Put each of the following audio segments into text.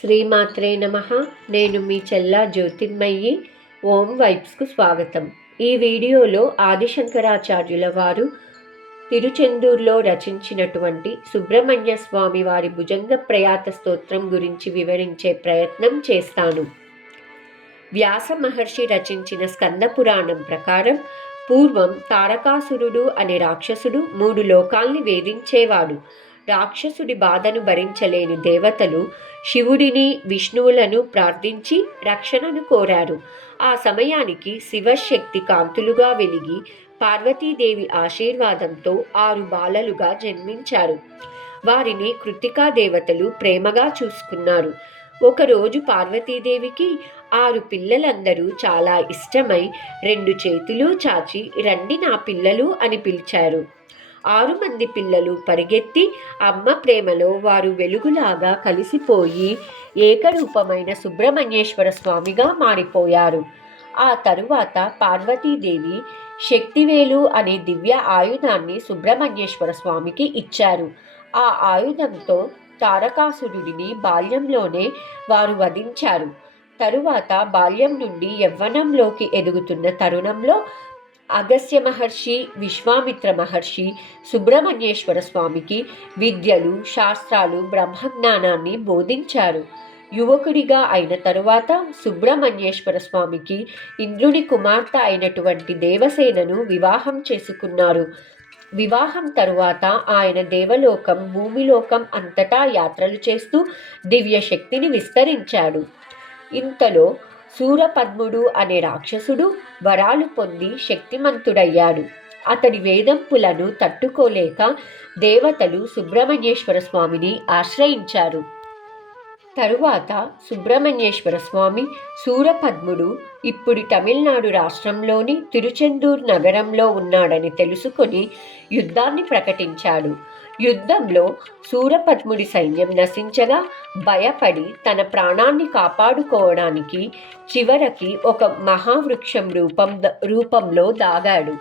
శ్రీమాత్రే నమః. నేను మీ చెల్లా జ్యోతిర్మయి. ఓం వైబ్స్కు స్వాగతం. ఈ వీడియోలో ఆదిశంకరాచార్యుల వారు తిరుచెందూరులో రచించినటువంటి సుబ్రహ్మణ్య స్వామి వారి భుజంగ ప్రయాత స్తోత్రం గురించి వివరించే ప్రయత్నం చేస్తాను. వ్యాస మహర్షి రచించిన స్కంద పురాణం ప్రకారం పూర్వం తారకాసురుడు అనే రాక్షసుడు 3 లోకాల్ని వేధించేవాడు. రాక్షసుడి బాధను భరించలేని దేవతలు శివుడిని విష్ణువులను ప్రార్థించి రక్షణను కోరారు. ఆ సమయానికి శివశక్తి కాంతులుగా వెలిగి పార్వతీదేవి ఆశీర్వాదంతో 6 బాలలుగా జన్మించారు. వారిని కృత్తికా దేవతలు ప్రేమగా చూసుకున్నారు. ఒకరోజు పార్వతీదేవికి 6 పిల్లలందరూ చాలా ఇష్టమై 2 చేతులు చాచి రండి నా పిల్లలు అని పిలిచారు. 6 మంది పిల్లలు పరిగెత్తి అమ్మ ప్రేమలో వారు వెలుగులాగా కలిసిపోయి ఏకరూపమైన సుబ్రహ్మణ్యేశ్వర స్వామిగా మారిపోయారు. ఆ తరువాత పార్వతీదేవి శక్తివేలు అనే దివ్య ఆయుధాన్ని సుబ్రహ్మణ్యేశ్వర స్వామికి ఇచ్చారు. ఆ ఆయుధంతో తారకాసురుడిని బాల్యంలోనే వారు వధించారు. తరువాత బాల్యం నుండి యవ్వనంలోకి ఎదుగుతున్న తరుణంలో అగస్త్య మహర్షి, విశ్వామిత్ర మహర్షి సుబ్రహ్మణ్యేశ్వర స్వామికి విద్యలు, శాస్త్రాలు, బ్రహ్మజ్ఞానాన్ని బోధించారు. యువకుడిగా అయిన తరువాత సుబ్రహ్మణ్యేశ్వర స్వామికి ఇంద్రుని కుమార్తె అయినటువంటి దేవసేనను వివాహం చేసుకున్నారు. వివాహం తరువాత ఆయన దేవలోకం, భూమిలోకం అంతటా యాత్రలు చేస్తూ దివ్య శక్తిని విస్తరించాడు. ఇంతలో శూరపద్ముడు అనే రాక్షసుడు వరాలు పొంది శక్తిమంతుడయ్యాడు. అతడి వేధింపులను తట్టుకోలేక దేవతలు సుబ్రహ్మణ్యేశ్వర స్వామిని ఆశ్రయించారు. తరువాత సుబ్రహ్మణ్యేశ్వర స్వామి శూరపద్ముడు ఇప్పుడు తమిళనాడు రాష్ట్రంలోని తిరుచెందూరు నగరంలో ఉన్నాడని తెలుసుకొని యుద్ధాన్ని ప్రకటించాడు. యుద్ధంలో శూరపద్ముడి సైన్యం నశించగా భయపడి తన ప్రాణాన్ని కాపాడుకోవడానికి చివరికి ఒక మహావృక్షం రూపంలో దాగాడు.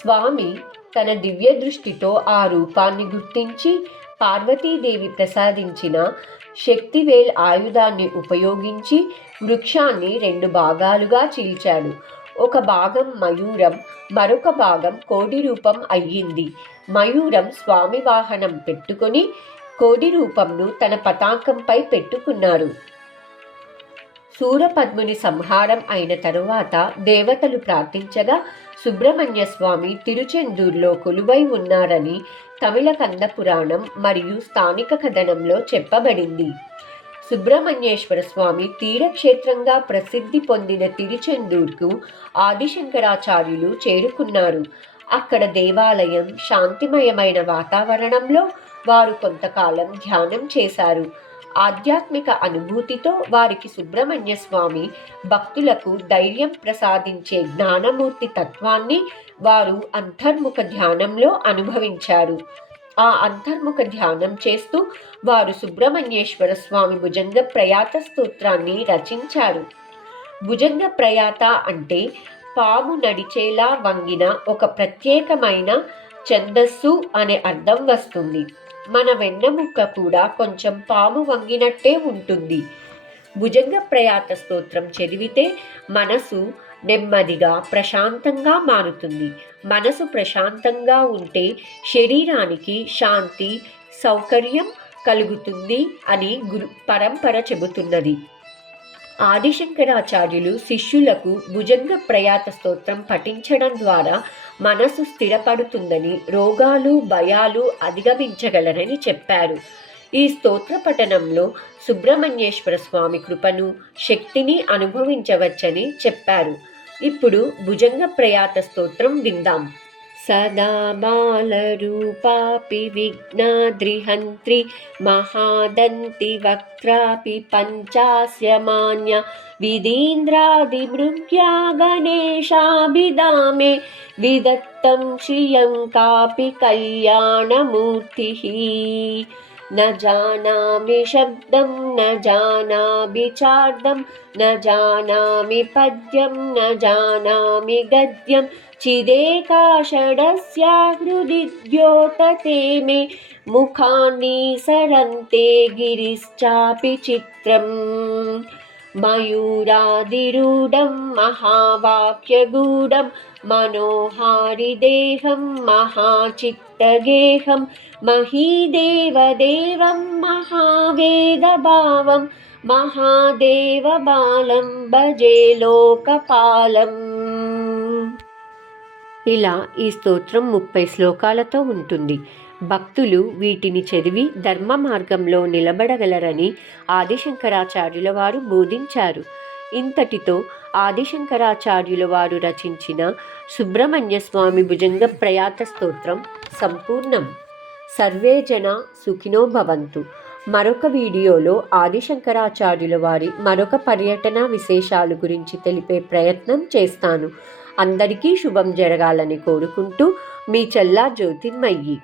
స్వామి తన దివ్య దృష్టితో ఆ రూపాన్ని గుర్తించి పార్వతీదేవి ప్రసాదించిన శక్తివేల్ ఆయుధాన్ని ఉపయోగించి వృక్షాన్ని 2 భాగాలుగా చీల్చాడు. ఒక భాగం మయూరం, మరొక భాగం కోడి రూపం అయ్యింది. మయూరం స్వామి వాహనం పెట్టుకొని కోడి రూపంను తన పతాకంపై పెట్టుకున్నారు. శూరపద్ముని సంహారం అయిన తరువాత దేవతలు ప్రార్థించగా సుబ్రహ్మణ్య స్వామి తిరుచెందూరులో కొలువై ఉన్నారని తమిళ కంద పురాణం మరియు స్థానిక కథనంలో చెప్పబడింది. సుబ్రహ్మణ్యేశ్వర స్వామి తీరక్షేత్రంగా ప్రసిద్ధి పొందిన తిరుచెందూరుకు ఆదిశంకరాచార్యులు చేరుకున్నారు. అక్కడ దేవాలయం, శాంతిమయమైన వాతావరణంలో వారు కొంతకాలం ధ్యానం చేశారు. ఆధ్యాత్మిక అనుభూతితో వారికి సుబ్రహ్మణ్య స్వామి భక్తులకు ధైర్యం ప్రసాదించే జ్ఞానమూర్తి తత్వాన్ని వారు అంతర్ముఖ ధ్యానంలో అనుభవించారు. ఆ అంతర్ముఖ ధ్యానం చేస్తూ వారు సుబ్రహ్మణ్యేశ్వర స్వామి భుజంగ ప్రయాత స్తోత్రాన్ని రచించారు. భుజంగ ప్రయాత అంటే పాము నడిచేలా వంగిన ఒక ప్రత్యేకమైన ఛందస్సు అనే అర్థం వస్తుంది. మన వెన్నముక్క కూడా కొంచెం పాము వంగినట్టే ఉంటుంది. భుజంగ ప్రయాత స్తోత్రం చదివితే మనసు నెమ్మదిగా ప్రశాంతంగా మారుతుంది. మనసు ప్రశాంతంగా ఉంటే శరీరానికి శాంతి, సౌకర్యం కలుగుతుంది అని పరంపర చెబుతున్నది. ఆదిశంకరాచార్యులు శిష్యులకు భుజంగ ప్రయాత స్తోత్రం పఠించడం ద్వారా మనసు స్థిరపడుతుందని, రోగాలు, భయాలు అధిగమించగలరని చెప్పారు. ఈ స్తోత్ర పఠనంలో సుబ్రహ్మణ్యేశ్వర స్వామి కృపను, శక్తిని అనుభవించవచ్చని చెప్పారు. ఇప్పుడు భుజంగ ప్రయాత స్తోత్రం విందాం. సదా బాలరూపాపి విఘ్నాద్రిహంత్రి మహాదంతి వక్త్రాపి పంచాస్యమాన్య విదీంద్రాదిమృగ్యా గణేశాభిధామే విదత్తం శ్రియం కాపి కళ్యాణమూర్తి. न जानामि शब्दं न जानामि चार्धं न जानामि पद्यं न जानामि गद्यं चिदेकाषडस्य हृदि द्योतते मे मुखानि सरन्ते गिरिश्चापि चित्रम् मयूरादिरूढं महावाक्यगूढं मनोहारिदेहं महाचित्तगेहं महीदेवदेवं महावेदभावं महादेवबालं భజే లోకపాలం. ఇలా ఈ స్తోత్రం 30 శ్లోకాలతో ఉంటుంది. భక్తులు వీటిని చదివి ధర్మ మార్గంలో నిలబడగలరని ఆదిశంకరాచార్యుల వారు బోధించారు. ఇంతటితో ఆదిశంకరాచార్యుల వారు రచించిన సుబ్రహ్మణ్య స్వామి భుజంగ ప్రయాత స్తోత్రం సంపూర్ణం. సర్వే జన సుఖినో భవంతు. మరొక వీడియోలో ఆదిశంకరాచార్యుల వారి మరొక పర్యటన విశేషాలు గురించి తెలిపే ప్రయత్నం చేస్తాను. అందరికీ శుభం జరగాలని కోరుకుంటూ మీ చల్లా జ్యోతిర్మయి.